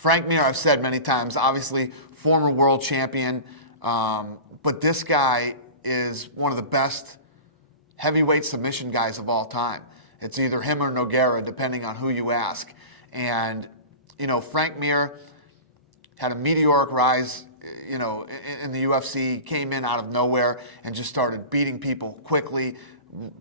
Frank Mir, I've said many times, obviously former world champion, but this guy is one of the best heavyweight submission guys of all time. It's either him or Nogueira, depending on who you ask. And, Frank Mir had a meteoric rise, in the UFC, came in out of nowhere and just started beating people quickly,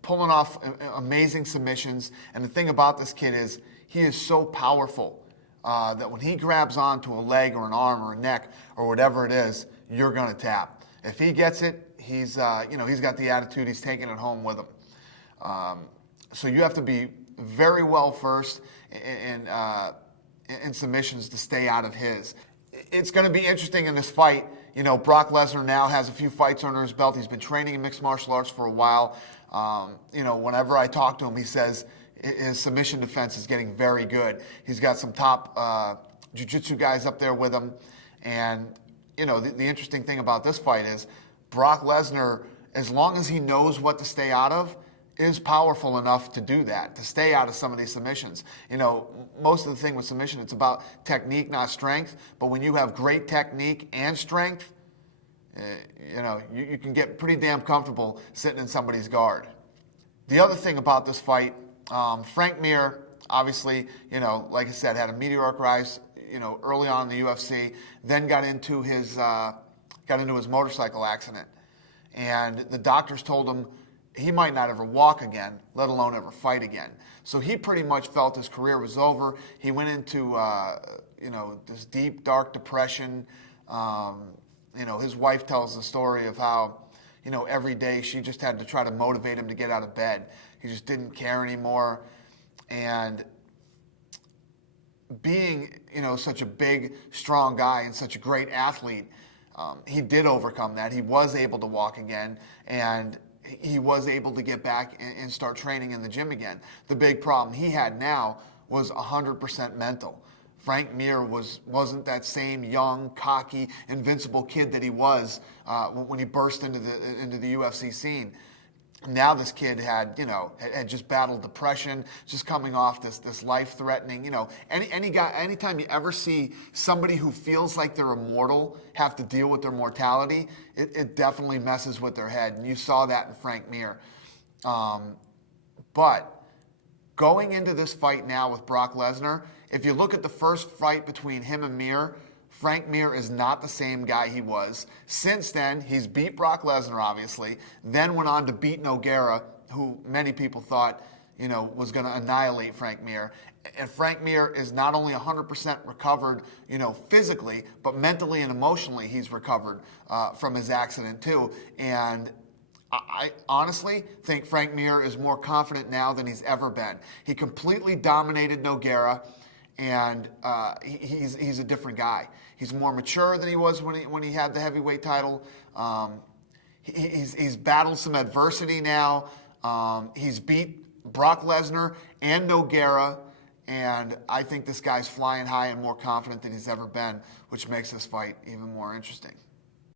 pulling off amazing submissions. And the thing about this kid is he is so powerful that when he grabs onto a leg or an arm or a neck or whatever it is, you're going to tap. If he gets it, he's got the attitude, he's taking it home with him. So you have to be very well versed in submissions to stay out of his. It's going to be interesting in this fight. Brock Lesnar now has a few fights under his belt. He's been training in mixed martial arts for a while. Whenever I talk to him, he says his submission defense is getting very good. He's got some top jiu-jitsu guys up there with him. And, the interesting thing about this fight is Brock Lesnar, as long as he knows what to stay out of, is powerful enough to do that, to stay out of some of these submissions. Most of the thing with submission, it's about technique, not strength. But when you have great technique and strength, you can get pretty damn comfortable sitting in somebody's guard. The other thing about this fight, Frank Mir, obviously, like I said, had a meteoric rise, early on in the UFC, then got into his motorcycle accident. And the doctors told him he might not ever walk again, let alone ever fight again. So he pretty much felt his career was over. He went into, this deep, dark depression. His wife tells the story of how, every day she just had to try to motivate him to get out of bed. He just didn't care anymore. And being, such a big, strong guy and such a great athlete, he did overcome that. He was able to walk again, and he was able to get back and start training in the gym again. The big problem he had now was 100% mental. Frank Mir wasn't that same young, cocky, invincible kid that he was when he burst into the UFC scene. Now this kid had just battled depression, just coming off this life-threatening, anytime you ever see somebody who feels like they're immortal have to deal with their mortality, it definitely messes with their head. And you saw that in Frank Mir. But going into this fight now with Brock Lesnar, if you look at the first fight between him and Mir, Frank Mir is not the same guy he was. Since then, he's beat Brock Lesnar, obviously, then went on to beat Nogueira, who many people thought, was going to annihilate Frank Mir. And Frank Mir is not only 100% recovered, physically, but mentally and emotionally he's recovered from his accident too. And I honestly think Frank Mir is more confident now than he's ever been. He completely dominated Nogueira. And he's a different guy. He's more mature than he was when he had the heavyweight title. He's battled some adversity now. He's beat Brock Lesnar and Nogueira. And I think this guy's flying high and more confident than he's ever been, which makes this fight even more interesting.